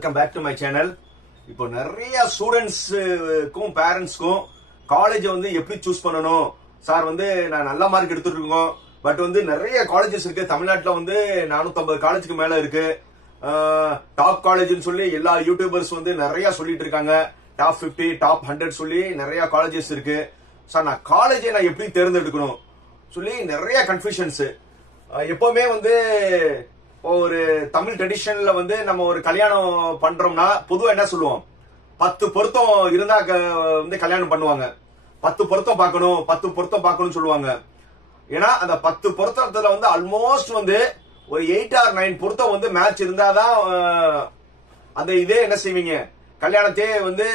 Welcome back to my channel. இப்போ நிறைய ஸ்டூடெண்ட்ஸ்க்கும் பேரண்ட்ஸ்க்கும் college வந்து எப்படி சூஸ் பண்ணணும் சார், வந்து நான் நல்ல மார்க் எடுத்துட்டு இருக்கோம், பட் வந்து நிறைய காலேஜஸ் இருக்கு தமிழ்நாட்டில், வந்து 450 காலேஜுக்கு மேல இருக்கு. டாப் காலேஜ்னு சொல்லி எல்லா யூடியூபர்ஸ் வந்து நிறைய சொல்லிட்டு இருக்காங்க. டாப் 50 டாப் 100 சொல்லி நிறைய காலேஜஸ் இருக்கு. சார் நான் காலேஜை நான் எப்படி தேர்ந்தெடுக்கணும் சொல்லி நிறைய கன்ஃபியூஷன்ஸ். எப்பவுமே வந்து ஒரு தமிழ் ட்ரெடிஷன்ல வந்து நம்ம ஒரு கல்யாணம் பண்றோம்னா பொதுவா என்ன சொல்லுவோம், 10 பொருத்தம் இருந்தா வந்து கல்யாணம் பண்ணுவாங்க. 10 பொருத்தம் பார்க்கணும் 10 பொருத்தம் பார்க்கணும்னு சொல்லுவாங்க. ஏன்னா அந்த 10 பொருத்தத்துல வந்து ஆல்மோஸ்ட் வந்து ஒரு 8 or 9 பொருத்தம் வந்து மேட்ச் இருந்தாதான் அந்த இதே என்ன செய்வீங்க, கல்யாணத்தையே வந்து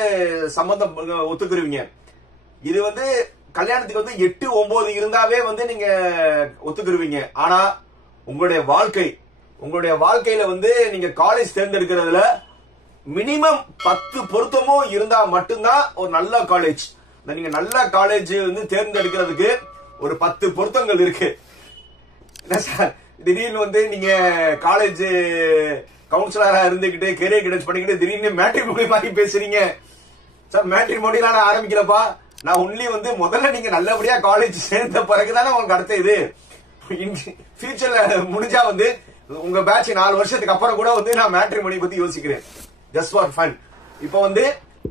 சம்பந்தம் ஒத்துக்குருவீங்க. இது வந்து கல்யாணத்துக்கு வந்து 8 9 இருந்தாவே வந்து நீங்க ஒத்துக்குருவீங்க. ஆனா உங்களுடைய வாழ்க்கையில வந்து நீங்க காலேஜ் தேர்ந்தெடுக்கிறதுல மினிமம் 10 பொருத்தமும் இருந்தா மட்டும்தான் ஒரு நல்ல காலேஜ். நீங்க நல்ல காலேஜ் வந்து தேர்ந்தெடுக்கிறதுக்கு ஒரு 10 பொருத்தங்கள் இருக்கு. என்ன சார், திடீர்னு வந்து நீங்க காலேஜ் கவுன்சிலரா இருந்துகிட்டு கெரியர் கைடன்ஸ் பண்ணிக்கிட்டு திடீர்னு மேட்ரிமோனி மாதிரி பேசுறீங்க. சார் மேட்ரிமோனிலாம் நான் ஆரம்பிக்கலப்பா, நான் ஒன்லி வந்து முதல்ல நீங்க நல்லபடியா காலேஜ் சேர்ந்த பிறகுதானே உங்களுக்கு அடுத்த இது. ஃபியூச்சர்ல முடிஞ்சா வந்து உங்க பேட்ச் 4 வருஷத்துக்கு அப்புறம் கூட வந்து நான் மேட்ரிமோனி பத்தி யோசிக்கிறேன், ஜஸ்ட் ஃபார் ஃபன். இப்ப வந்து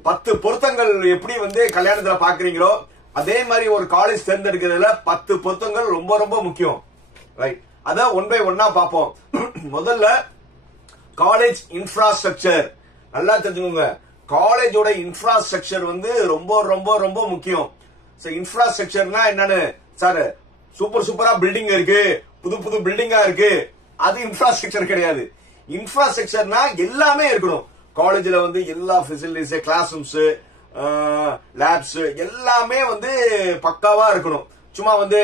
10 பொருத்தங்கள் எப்படி வந்து கல்யாணத்துல பாக்குறீங்களோ அதே மாதிரி ஒரு காலேஜ் தேர்ந்தெடுக்கிறதுல 10 பொருத்தங்கள் ரொம்ப ரொம்ப முக்கியம். ரைட், அத ஒன் பை ஒன்னா பார்ப்போம். முதல்ல காலேஜ் இன்ஃப்ராஸ்ட்ரக்சர். நல்லா தெரிஞ்சுக்கோங்க, காலேஜோட இன்ஃப்ராஸ்ட்ரக்சர் வந்து ரொம்ப ரொம்ப ரொம்ப முக்கியம். இன்ஃப்ராஸ்ட்ரக்சர்னா என்னன்னு, சார் சூப்பரா பில்டிங் இருக்கு, புது புது பில்டிங்கா இருக்கு, அது இன்ஃப்ராஸ்ட்ரக்சர் கிடையாது. இன்ஃப்ராஸ்ட்ரக்சர்னா எல்லாமே இருக்கணும். காலேஜ்ல வந்து எல்லா ஃபெசிலிட்டிஸ், கிளாஸ் ரூம்ஸ், லேப்ஸ் எல்லாமே வந்து பக்காவா இருக்கணும். சும்மா வந்து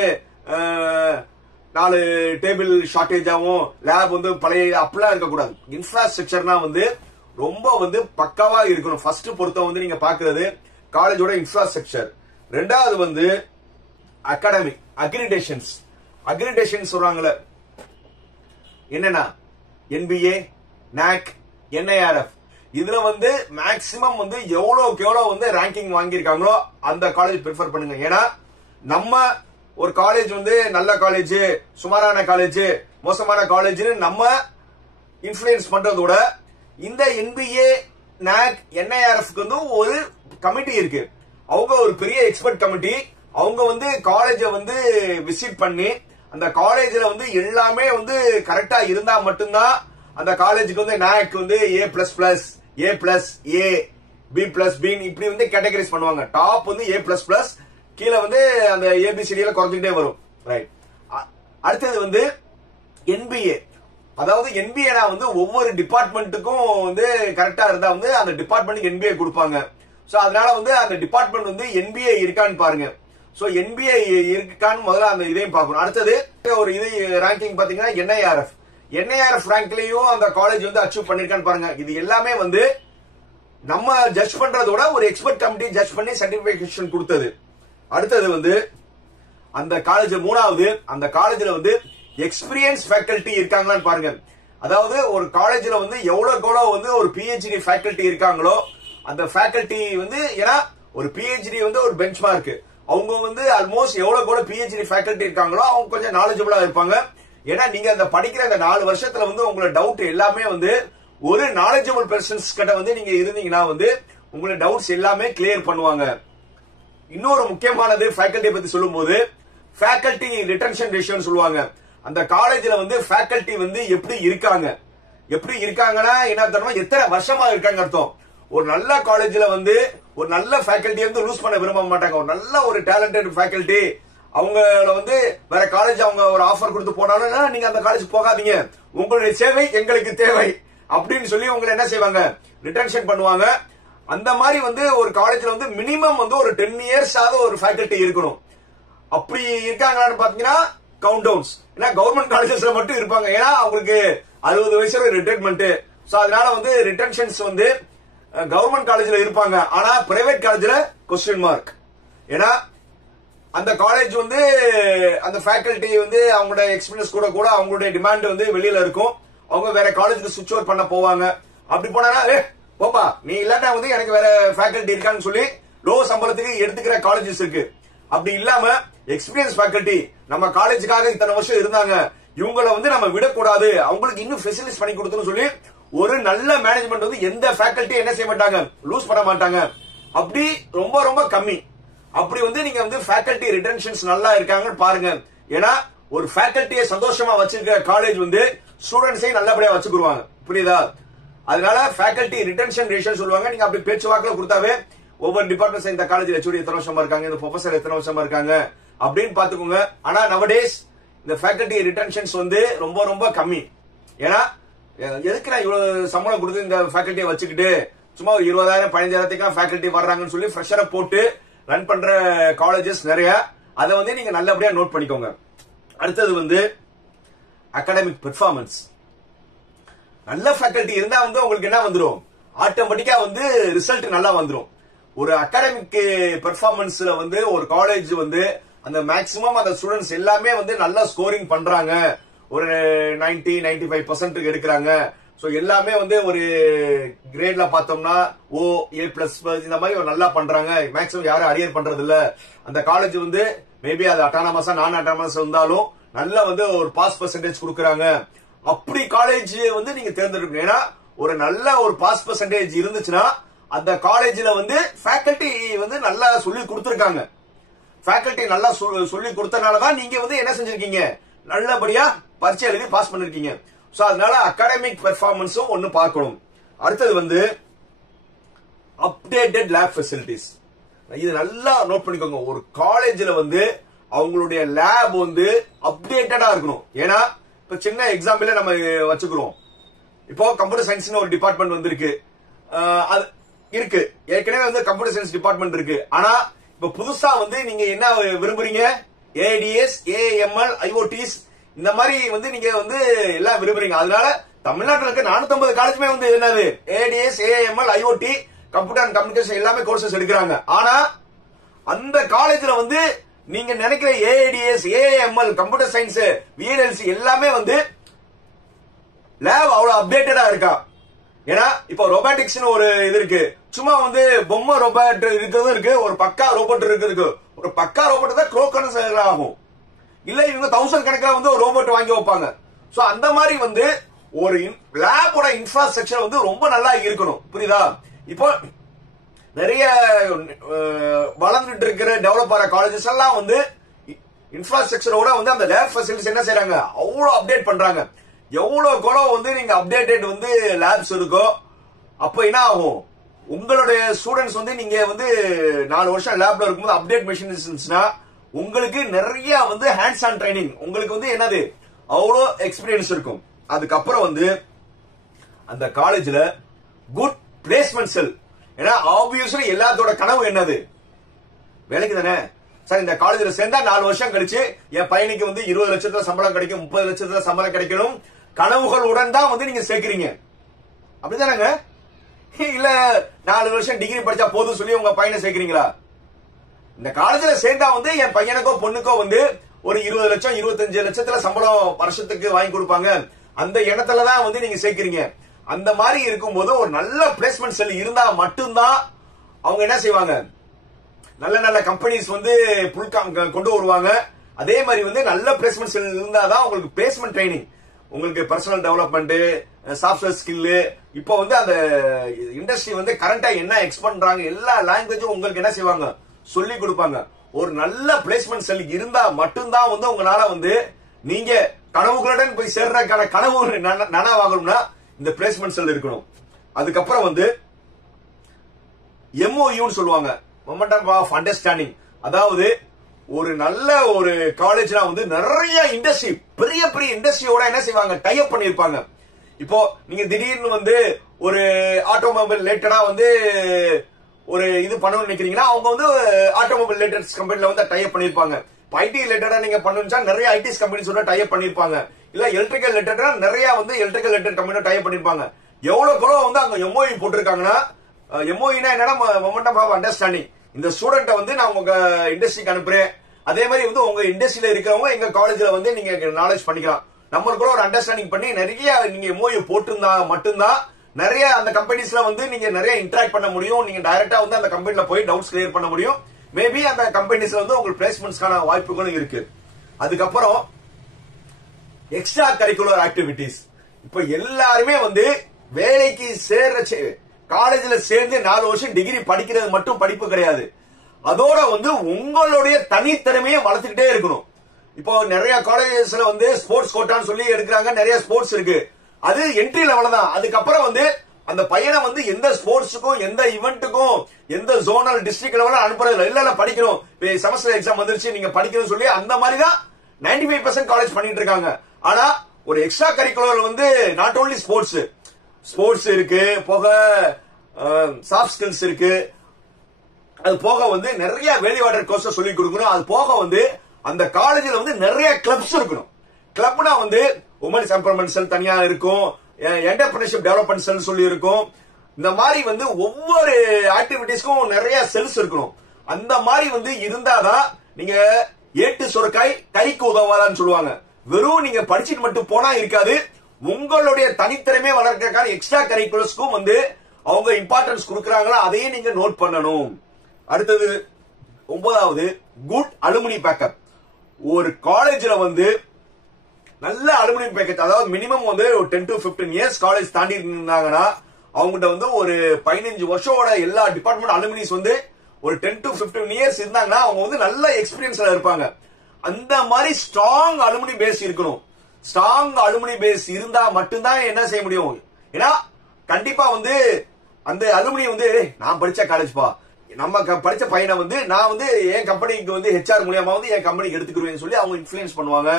4 டேபிள் ஷார்டேஜாவும் லேப் வந்து பழைய அப்படிலாம் இருக்கக்கூடாது. இன்ஃப்ராஸ்ட்ரக்சர்னா வந்து ரொம்ப வந்து பக்காவா இருக்கணும். ஃபர்ஸ்ட் பொறுத்த வந்து நீங்க பாக்குறது காலேஜோட இன்ஃப்ராஸ்ட்ரக்சர். ரெண்டாவது வந்து அகாடமிக் அக்ரிடேஷன்ஸ் சொல்றாங்களே, என்னன்னா NBA, NAC, NIRF. இதுல வந்து மேக்சிமம் வந்து எவ்வளவுக்கு எவ்வளவு வந்து ரேங்கிங் வாங்கியிருக்காங்களோ அந்த காலேஜ் ப்ரிஃபர் பண்ணுங்க. ஏன்னா நம்ம ஒரு காலேஜ் வந்து நல்ல காலேஜ், சுமாரான காலேஜ், மோசமான காலேஜ்னு நம்ம இன்ஃப்ளூயன்ஸ் பண்றதோட இந்த NBA, NAC, NIRFக்கு வந்து ஒரு கமிட்டி இருக்கு. அவங்க ஒரு பெரிய எக்ஸ்பர்ட் கமிட்டி. அவங்க வந்து காலேஜை வந்து விசிட் பண்ணி அந்த காலேஜ்ல வந்து எல்லாமே வந்து கரெக்டா இருந்தா மட்டும்தான் அந்த காலேஜுக்கு வந்து NAC வந்து A++, A+, A, B+, B இப்படி வந்து கேட்டகரைஸ் பண்ணுவாங்க. டாப் வந்து A++, கீழே வந்து அந்த ABCD குறைஞ்சிட்டே வரும். ரைட், அடுத்தது வந்து NBA. அதாவது NBA வந்து ஒவ்வொரு டிபார்ட்மெண்ட்டுக்கும் வந்து கரெக்டா இருந்தா வந்து அந்த டிபார்ட்மெண்ட்டுக்கு NBA கொடுப்பாங்க. சோ அதனால வந்து அந்த டிபார்ட்மெண்ட் வந்து NBA இருக்கான்னு பாருங்க. சோ NBA இருக்கான்னு முதல்ல அந்த இதையும் பார்க்கணும். அடுத்தது ஒரு இது ரேங்கிங் பாத்தீங்கன்னா NIRF ரேங்க்லயும் அந்த காலேஜ் வந்து அச்சீவ் பண்ணிருக்கான்னு பாருங்க. இது எல்லாமே வந்து நம்ம ஜட்ஜ் பண்றதோட ஒரு எக்ஸ்பர்ட் கமிட்டி ஜட்ஜ் பண்ணி சர்டிபிகேஷன் கொடுத்தது. அடுத்தது வந்து அந்த காலேஜ், மூணாவது அந்த காலேஜ்ல வந்து எக்ஸ்பீரியன்ஸ் ஃபேக்கல்டி இருக்காங்களான்னு பாருங்க. அதாவது ஒரு காலேஜ்ல வந்து எவ்வளவு வந்து ஒரு PhD ஃபேக்கல்டி இருக்காங்களோ அந்த ஃபேக்கல்டி வந்து, ஏன்னா ஒரு PhD வந்து ஒரு பெஞ்ச் மார்க். அவங்க வந்து ஆல்மோஸ்ட் எவ்வளவு PhD ஃபேக்கல்டி இருக்காங்களோ அவங்க கொஞ்சம் நாலேஜபிளா இருப்பாங்க. ஏன்னா நீங்க அந்த படிக்கிற அந்த 4 வருஷத்துல வந்து உங்களோட டவுட் எல்லாமே வந்து ஒரு நாலேஜபிள் பர்சன்ஸ் கிட்ட வந்து நீங்க இருந்தீங்கன்னா வந்து உங்களோட டவுட்ஸ் எல்லாமே கிளியர் பண்ணுவாங்க. இன்னொரு முக்கியமானது ஃபேக்கல்டி பத்தி சொல்லும் போது ஃபேக்கல்டி ரிட்டன்ஷன் ரேஷியோன்னு சொல்லுவாங்க. அந்த காலேஜ்ல வந்து ஃபேக்கல்டி வந்து எப்படி இருக்காங்கன்னா என்ன அர்த்தம், எத்தனை வருஷமா இருக்காங்க அர்த்தம். ஒரு நல்ல காலேஜ்ல வந்து ஒரு நல்ல ஃபேக்கல்டி வந்து லூஸ் பண்ண விரும்ப மாட்டாங்க. ஒரு நல்ல ஒரு டேலண்டட் ஃபேக்கல்டி, அவங்கள வந்து வேற காலேஜ் அவங்க ஒரு ஆஃபர் கொடுத்து போனாலும் நீங்க அந்த காலேஜ் போகாதீங்க, உங்களுடைய சேவை எங்களுக்கு தேவை அப்படின்னு சொல்லி உங்களை என்ன செய்வாங்க, ரிட்டன்ஷன் பண்ணுவாங்க. அந்த மாதிரி வந்து ஒரு காலேஜ்ல வந்து மினிமம் வந்து ஒரு 10 years ஆவது ஒரு ஃபேக்கல்டி இருக்கணும். அப்படி இருக்காங்களான்னு பாத்தீங்கன்னா கவுண்ட் டவுன்ஸ். ஏன்னா கவர்மெண்ட் காலேஜஸ்ல மட்டும் இருப்பாங்க. ஏன்னா அவங்களுக்கு 60 வயசுல ரிட்டையர்மெண்ட். சோ அதனால வந்து ரிட்டன்ஷன்ஸ் வந்து கவர்மெண்ட் காலேஜ்ல இருப்பாங்க. ஆனா பிரைவேட் காலேஜ்ல கொஸ்டின் மார்க். ஏன்னா அந்த காலேஜ் வந்து அந்த ஃபேக்கல்டி வந்து அவங்களோட எக்ஸ்பீரியன்ஸ் கூட அவங்களுடைய டிமாண்ட் வந்து வெளியில இருக்கும். அவங்க வேற காலேஜுக்கு சுவிட்ச் ஓவர் பண்ண போவாங்க. அப்படி போனா போப்பா நீ இல்லாட்டா வந்து எனக்கு வேற ஃபேக்கல்டி இருக்கான்னு சொல்லி லோ சம்பளத்துக்கு எடுத்துக்கிற காலேஜஸ் இருக்கு. அப்படி இல்லாம எக்ஸ்பீரியன்ஸ் ஃபேக்கல்டி நம்ம காலேஜுக்காக இத்தனை வருஷம் இருந்தாங்க, இவங்களை வந்து நம்ம விடக்கூடாது, அவங்களுக்கு இன்னும் ஃபெசிலிட்டிஸ் பண்ணி கொடுத்தோம்னு சொல்லி ஒரு நல்ல மேனேஜ்மெண்ட் வந்து எந்த ஃபேக்கல்டி என்ன செய்ய மாட்டாங்க, லூஸ் பண்ண மாட்டாங்க. அப்படி ரொம்ப ரொம்ப கம்மி. அப்படி வந்து நீங்க வந்து ஃபேக்கல்டி ரிட்டென்ஷன்ஸ் நல்லா இருக்காங்கன்னு பாருங்க. ஏன்னா ஒரு ஃபேக்கல்டியை சந்தோஷமா வச்சிருக்கிற காலேஜ் வந்து ஸ்டூடெண்ட்ஸையும் நல்லபடியா வச்சுக்குருவாங்க. புரியுதா? அதனால ஃபேக்கல்டி ரிட்டென்ஷன் ரேஷியோ சொல்லுவாங்க. நீங்க அப்படி பேச்சுவாக்கில் கொடுத்தாவே ஒவ்வொரு டிபார்ட்மெண்ட்ஸ் இந்த காலேஜ் ஹெச்ஓடி எத்தனை வருஷமா இருக்காங்க, இந்த ப்ரொஃபசர் எத்தனை வருஷமா இருக்காங்க அப்படின்னு பாத்துக்கோங்க. ஆனா நவடேஸ் இந்த ஃபேக்கல்டி ரிட்டென்ஷன்ஸ் வந்து ரொம்ப ரொம்ப கம்மி. ஏன்னா எதுக்கு நான் இவ்வளவு சம்பளம் கொடுத்து இந்த ஃபேக்கல்ட்டியை வச்சுக்கிட்டு சும்மா ஒரு 20,000 15,000 ஃபேக்கல்ட்டி வர்றாங்கன்னு சொல்லி ஃப்ரெஷரை போட்டு ரன் பண்ற காலேஜஸ் நிறைய. அதை வந்து நீங்க நல்லபடியா நோட் பண்ணிக்கோங்க. அடுத்தது வந்து அகாடமிக் பெர்ஃபார்மன்ஸ். நல்ல ஃபேக்கல்ட்டி இருந்தா வந்து உங்களுக்கு என்ன வந்துடும், ஆட்டோமேட்டிக்கா வந்து ரிசல்ட் நல்லா வந்துடும். ஒரு அகாடமிக் பெர்ஃபார்மன்ஸ்ல வந்து ஒரு காலேஜ் வந்து அந்த மேக்சிமம் அந்த ஸ்டூடெண்ட்ஸ் எல்லாமே வந்து நல்லா ஸ்கோரிங் பண்றாங்க, ஒரு 90-95% எடுக்கிறாங்க. சோ எல்லாமே வந்து ஒரு கிரேட்ல பார்த்தோம்னா O, A++ இந்த மாதிரி நல்லா பண்றாங்க. மேக்ஸிமம் யாரும் அரியர் பண்றது இல்ல. அந்த காலேஜ் வந்து மேபி அது அட்டானமஸா நான் அட்டானமஸ் இருந்தாலும் நல்லா வந்து ஒரு பாஸ் பெர்சன்டேஜ் கொடுக்கறாங்க. அப்படி காலேஜ் வந்து நீங்க தேர்ந்தெடுக்கணும். ஏன்னா ஒரு நல்ல ஒரு பாஸ் பெர்சன்டேஜ் இருந்துச்சுன்னா அந்த காலேஜ்ல வந்து ஃபேக்கல்டி வந்து நல்லா சொல்லி கொடுத்திருக்காங்க. ஃபேக்கல்டி நல்லா சொல்லி கொடுத்தனாலதான் நீங்க வந்து என்ன செஞ்சிருக்கீங்க, நல்லபடியா பரீட்சை எழுதி பாஸ் பண்ணிருக்கீங்க. சோ அதனால அகாடமிக் பெர்ஃபார்மன்ஸும் ஒன்னு பார்க்கணும். அடுத்தது வந்து அப்டேட்டட் லேப் ஃபெசிலிட்டிஸ். இது நல்லா நோட் பண்ணிக்கோங்க. ஒரு காலேஜ்ல வந்து அவங்களுடைய லேப் வந்து அப்டேட்டடா இருக்கணும். ஏன்னா இப்ப சின்ன எக்ஸாம்பிள் நம்ம வச்சுக்கிறோம். இப்போ கம்ப்யூட்டர் சயின்ஸ் ஒரு டிபார்ட்மெண்ட் வந்திருக்கு, அது இருக்கு, ஏற்கனவே வந்து கம்ப்யூட்டர் சயின்ஸ் டிபார்ட்மெண்ட் இருக்கு. ஆனா இப்ப புதுசா வந்து நீங்க என்ன விரும்புறீங்க, ஏடிஎஸ், ஏஎம்எல், ஐஓடிஸ் இந்த மாதிரி வந்து நீங்க வந்து எல்லாம் விரும்புறீங்க. அதனால தமிழ்நாட்டில் இருக்க 450 காலேஜுமே வந்து என்னது ADS, AML, IoT, computer and communication எல்லாமே கோர்சஸ் எடுக்கிறாங்க. ஆனா அந்த காலேஜ்ல வந்து நீங்க நினைக்கிற ஏடிஎஸ், ஏஎம்எல், கம்ப்யூட்டர் சயின்ஸ், விஎல்எல்சி எல்லாமே வந்து லேப் அவ்வளவு அப்டேட்டடா இருக்கா? ஏன்னா இப்போ ரோபாட்டிக்ஸ் ஒரு இது இருக்கு, சும்மா வந்து பொம்மை ரோபோட் இருக்கிறதும் இருக்கு, ஒரு பக்கா ரோபோட் இருக்கு. ஒரு பக்கா ரோபோட் தான் க்ரோக்கன் ஆகும், இல்ல இவங்க 1000 கணக்கில் வந்து ஒரு ரோபோட் வாங்கி வைப்பாங்க. சோ அந்த மாதிரி வந்து ஒரு லேபோட இன்ஃப்ராஸ்ட்ரக்சர் வந்து ரொம்ப நல்லா இருக்கணும். புரியுதா? இப்போ நிறைய வளர்ந்துட்டு இருக்கிற டெவலப் ஆகிற காலேஜஸ் எல்லாம் வந்து இன்ஃப்ராஸ்ட்ரக்சரோட வந்து அந்த லேப் ஃபெசிலிட்டிஸ் என்ன செய்யறாங்க, அவ்வளவு அப்டேட் பண்றாங்க. எவ்வளவு கூட வந்து நீங்க அப்டேட்டட் வந்து லேப்ஸ் இருக்கோ அப்ப என்ன ஆகும், உங்களுடைய ஸ்டூடெண்ட்ஸ் வந்து நீங்க வந்து 4 வருஷம் லேப்ல இருக்கும்போது அப்டேட் மெஷின் இருந்துச்சுன்னா உங்களுக்கு நிறைய வந்து ஹேண்ட்ஸ் ஆன் ட்ரைனிங், உங்களுக்கு வந்து என்னது அவ்வளோ எக்ஸ்பீரியன்ஸ் இருக்கும். அதுக்கப்புறம் வந்து அந்த காலேஜ்ல குட் பிளேஸ்மெண்ட் செல். ஏன்னா ஆப்வியஸ்லி எல்லாத்தோட கனவு என்னது, வேலைக்கு தானே. சார் இந்த காலேஜ்ல சேர்ந்தா 4 வருஷம் கழிச்சு என் பையனுக்கு வந்து 20 லட்சத்துல சம்பளம் கிடைக்கும், 30 லட்சத்துல சம்பளம் கிடைக்கணும் கனவுகளுடன் தான் வந்து நீங்க சேர்க்கிறீங்க. அப்படிதானங்க? இல்ல 4 வருஷம் டிகிரி படிச்சா போதும் சொல்லி உங்க பையனை சேர்க்கிறீங்களா? இந்த காலேஜ்ல சேர்ந்தா வந்து என் பையனுக்கோ பொண்ணுக்கோ வந்து ஒரு 20 லட்சம் 25 லட்சத்துல சம்பளம் வருஷத்துக்கு வாங்கி கொடுப்பாங்க, அந்த எண்ணத்துலதான் வந்து நீங்க சேர்க்கிறீங்க. அந்த மாதிரி இருக்கும்போது ஒரு நல்ல பிளேஸ்மெண்ட் செல் இருந்தா மட்டும்தான் அவங்க என்ன செய்வாங்க, நல்ல நல்ல கம்பெனிஸ் வந்து கொண்டு வருவாங்க. அதே மாதிரி வந்து நல்ல பிளேஸ்மெண்ட் செல் இருந்தாதான் உங்களுக்கு பிளேஸ்மெண்ட் ட்ரைனிங், உங்களுக்கு பர்சனல் டெவலப்மெண்ட், சாஃப்ட்வேர் ஸ்கில், இப்போ வந்து அந்த இண்டஸ்ட்ரி வந்து கரண்டா என்ன எக்ஸ்பெக்ட் பண்றாங்க எல்லா லாங்குவேஜும் உங்களுக்கு என்ன செய்வாங்க, சொல்லி கொடுப்பாங்க. ஒரு நல்ல பிளேஸ்மெண்ட் செல் இருந்தா மட்டும்தான் வந்து உங்களால வந்து நீங்க கனவுகளுடன் போய் சேர்றதுக்கான கனவு நனவாகணும்னா இந்த பிளேஸ்மெண்ட் செல் இருக்கணும். அதுக்கப்புறம் வந்து MOU சொல்லுவாங்க, மொமெண்டம் ஆஃப் அண்டர்ஸ்டாண்டிங். அதாவது ஒரு நல்ல ஒரு காலேஜ்னா வந்து நிறைய இண்டஸ்ட்ரி, பெரிய பெரிய இண்டஸ்ட்ரியோட என்ன செய்வாங்க, டை அப் பண்ணிருப்பாங்க. இப்போ நீங்க திடீர்னு வந்து ஒரு ஆட்டோமொபைல் ரிலேட்டடா வந்து ஒரு இது பண்ணணும்னு நினைக்கிறீங்கன்னா அவங்க வந்து ஆட்டோமொபைல் ரிலேட்டட் கம்பெனில வந்து டை அப் பண்ணிருப்பாங்க. ஐடி ரிலேட்டடா நீங்க பண்ணணும்னா நிறைய ஐடிஸ் கம்பெனிஸோட டை அப் பண்ணிருப்பாங்க. இல்ல எலக்ட்ரிக்கல் ரிலேட்டடா நிறைய வந்து எலக்ட்ரிக்கல் ரிலேட்டட் கம்பெனியோட டை அப் பண்ணிருப்பாங்க. எவ்வளவு கூட வந்து அங்க MOU போட்டிருக்காங்கன்னா, MOUனா என்னன்னா மொமெண்டம் ஆஃப் அண்டர்ஸ்டாண்டிங். இந்த ஸ்டூடெண்ட்டை வந்து நான் உங்க இண்டஸ்ட்ரிக்கு அனுப்புறேன், அதே மாதிரி வந்து உங்க இண்டஸ்ட்ரியில இருக்கிறவங்க எங்க காலேஜ்ல வந்து நீங்க நாலேஜ் பண்ணிக்கலாம், நம்மளுக்கு கூட ஒரு அண்டர்ஸ்டாண்டிங் பண்ணி நிறைய நீங்க MOU போட்டிருந்தா மட்டும்தான் நிறைய அந்த கம்பெனிஸ்ல வந்து நீங்க நிறைய இன்டராக்ட் பண்ண முடியும். நீங்க டைரக்டா வந்து அந்த கம்பெனில போய் டவுட்ஸ் கிளியர் பண்ண முடியும். மேபி அந்த கம்பெனிஸ்ல வந்து உங்களுக்கு பிளேஸ்மெண்ட்ஸ்க்கான வாய்ப்புகளும் இருக்கு. அதுக்கப்புறம் எக்ஸ்ட்ரா கரிக்குலர் ஆக்டிவிட்டிஸ். இப்ப எல்லாருமே வந்து வேலைக்கு சேர்ற காலேஜ்ல சேர்ந்து 4 வருஷம் டிகிரி படிக்கிறது மட்டும் படிப்பு கிடையாது. அதோட வந்து உங்களுடைய தனித்திறமையை வளர்த்துக்கிட்டே இருக்கணும். இப்போ நிறைய காலேஜஸ்ல வந்து ஸ்போர்ட்ஸ் கோட்டான்னு சொல்லி எடுக்கிறாங்க. நிறைய ஸ்போர்ட்ஸ் இருக்கு. அது என்ட்ரி லெவல் தான். அதுக்கப்புறம் வந்து அந்த பையனை வந்து எந்த ஸ்போர்ட்ஸுக்கும் எந்த ஈவெண்ட்டுக்கும் எந்த ஜோனல் டிஸ்ட்ரிக்ட் லெவலில் அனுப்புறது இல்ல படிக்கணும். செமஸ்டர் எக்ஸாம் வந்துருச்சு நீங்க படிக்கணும் சொல்லி அந்த மாதிரி தான் 95% காலேஜ் பண்ணிட்டு இருக்காங்க. ஆனா ஒரு எக்ஸ்ட்ரா கரிக்குலர் வந்து நாட் ஓன்லி ஸ்போர்ட்ஸ் இருக்கு, போக சாஃப்ட் ஸ்கில்ஸ் இருக்கு, அது போக வந்து நிறைய வேல்யூ கோர்ஸ் சொல்லி கொடுக்கணும். அது போக வந்து அந்த காலேஜ்ல வந்து நிறைய கிளப்ஸ் இருக்கணும். கிளப்னா வந்து உமன்ஸ் எம்பவர்மெண்ட் செல் தனியா இருக்கும், என்டர்பிரினர்ஷிப் டெவலப்மெண்ட் செல் சொல்லி இருக்கும். இந்த மாதிரி வந்து ஒவ்வொரு ஆக்டிவிட்டிஸ்க்கும் நிறைய செல்ஸ் இருக்கணும். அந்த மாதிரி வந்து இருந்தாதான் நீங்க ஏட்டு சுரக்காய் கைக்கு உதவாதான்னு சொல்லுவாங்க. வெறும் நீங்க படிச்சுட்டு மட்டும் போனா இருக்காது. உங்களுடைய தனித்திறமே வளர்க்கறதுக்கான எக்ஸ்ட்ரா கரிக்குலர்ஸ்க்கும் வந்து அவங்க இம்பார்ட்டன்ஸ் கொடுக்கறாங்களா அதையும் நீங்க நோட் பண்ணணும். அடுத்தது 9வது குட் அலுமினி பேக்கப். ஒரு காலேஜ்ல வந்து நல்ல அலுமினி பேக்கப், அதாவது மினிமம் வந்து 10 to 15 இயர்ஸ் காலேஜ் தாண்டி இருந்தாங்கன்னா அவங்ககிட்ட வந்து ஒரு 15 வருஷோட எல்லா டிபார்ட்மெண்ட் அலுமினிஸ் வந்து ஒரு 10 to 15 இயர்ஸ் இருந்தாங்கன்னா அவங்க வந்து நல்ல எக்ஸ்பீரியன்ஸ்ல இருப்பாங்க. அந்த மாதிரி ஸ்ட்ராங் அலுமினி பேஸ் இருக்கணும். ஸ்ட்ராங் அலுமினி பேஸ் இருந்தா மட்டும்தான் என்ன செய்ய முடியும். ஏன்னா கண்டிப்பா வந்து அந்த அலுமினி வந்து நான் படிச்ச காலேஜ்பா, நம்ம படிச்ச பையனை வந்து நான் வந்து என் கம்பெனிக்கு வந்து ஹெச்ஆர் மூலியமா வந்து என் கம்பெனிக்கு எடுத்துக்கிறேன்னு சொல்லி அவங்க இன்ஃபுளுன்ஸ் பண்ணுவாங்க.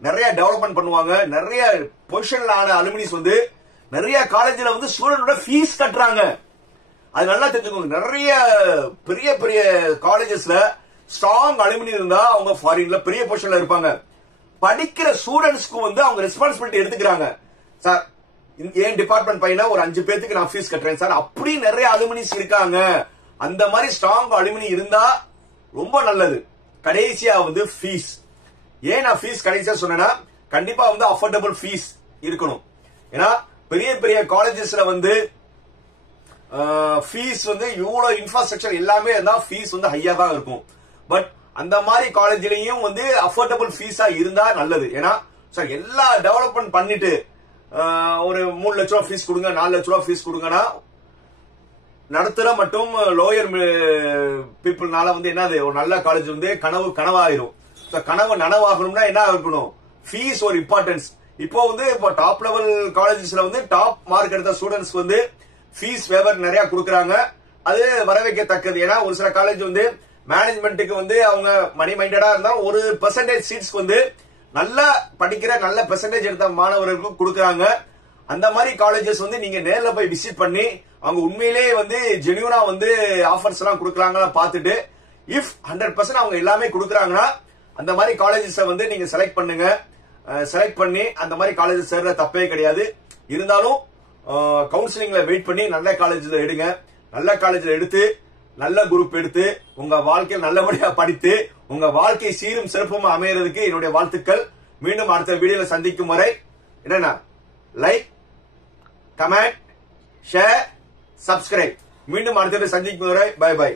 நிறைய டெவலப்மெண்ட் பண்ணுவாங்க. நிறைய பொசிஷன்ல ஆன அலுமினிஸ் வந்து நிறைய காலேஜ்ல வந்து ஸ்டூடெண்டோட ஃபீஸ் கட்டுறாங்க. அது நல்லா தெரிஞ்சுக்கோங்க. நிறைய பெரிய பெரிய காலேஜஸ்ல ஸ்ட்ராங் அலுமினி இருந்தா அவங்க ஃபாரின்ல பெரிய பொசிஷன்ல இருப்பாங்க. படிக்கிற ஸ்டூடெண்ட்ஸ்க்கு வந்து அவங்க ரெஸ்பான்சிபிலிட்டி எடுத்துக்கிறாங்க. சார் என் டிபார்ட்மெண்ட் பையனா ஒரு 5 பேருக்கு நான் ஃபீஸ் கட்டுறேன் சார், அப்படி நிறைய அலுமினிஸ் இருக்காங்க. அந்த மாதிரி ஸ்ட்ராங் அலுமினி இருந்தா ரொம்ப நல்லது. கடைசியா வந்து ஃபீஸ். ஏன் நான் ஃபீஸ் கடைசியா சொன்னேன்னா கண்டிப்பா வந்து அஃபோர்டபிள் ஃபீஸ் இருக்கணும். ஏன்னா பெரிய பெரிய காலேஜஸ்ல வந்து ஃபீஸ் வந்து இவ்வளவு இன்ஃப்ராஸ்ட்ரக்சர் எல்லாமே இருந்தா ஃபீஸ் வந்து ஹையா தான் இருக்கும். பட் அந்த மாதிரி காலேஜ்லயும் வந்து அஃபோர்டபிள் ஃபீஸா இருந்தா நல்லது. ஏன்னா சார் எல்லா டெவலப்மெண்ட் பண்ணிட்டு ஒரு 3 லட்ச ரூபா ஃபீஸ் கொடுங்க, 4 லட்ச ரூபா ஃபீஸ் கொடுங்கன்னா நடத்துற மட்டும் லோயர் பீப்புள்னால வந்து என்னது ஒரு நல்ல காலேஜ் வந்து கனவாயிரும். கனவு நனவாகணும்னா என்ன இருக்கணும், ஃபீஸ் ஒரு இம்பார்ட்டன்ஸ். இப்போ வந்து இப்போ டாப் லெவல் காலேஜஸ்ல வந்து டாப் மார்க் எடுத்த ஸ்டூடெண்ட்ஸ் வந்து ஃபீஸ் வேவர் நிறைய கொடுக்கறாங்க. அது வரவேற்கத்தக்கது. ஏன்னா ஒரு சில காலேஜ் வந்து மேனேஜ்மெண்ட்டுக்கு வந்து அவங்க மணி மைண்டடா இருந்தா ஒரு பெர்சன்டேஜ் சீட்ஸ் வந்து நல்லா படிக்கிற நல்ல பெர்சன்டேஜ் எடுத்த மாணவர்களுக்கு கொடுக்கறாங்க. அந்த மாதிரி காலேஜஸ் வந்து நீங்க நேர்ல போய் விசிட் பண்ணி அவங்க உண்மையிலேயே வந்து ஜெனியூனா வந்து ஆஃபர்ஸ் எல்லாம் கொடுக்கறாங்களா பார்த்துட்டு இஃப் 100% அவங்க எல்லாமே கொடுக்கறாங்கன்னா அந்த மாதிரி காலேஜஸ் வந்து நீங்க செலக்ட் பண்ணுங்க. செலக்ட் பண்ணி அந்த மாதிரி காலேஜ் சேர்ற தப்பே கிடையாது. இருந்தாலும் கவுன்சிலிங்ல வெயிட் பண்ணி நல்ல காலேஜ்ல எடுங்க. நல்ல காலேஜ்ல எடுத்து நல்ல குரூப் எடுத்து உங்க வாழ்க்கையில் நல்லபடியா படித்து உங்க வாழ்க்கை சீரும் சிறப்புமா அமையறதுக்கு என்னுடைய வாழ்த்துக்கள். மீண்டும் அடுத்த வீடியோல சந்திக்கும் வரை என்னன்னா லைக், கமெண்ட், ஷேர், சப்ஸ்கிரைப். மீண்டும் அடுத்த சந்திக்கும் வரை பை பை.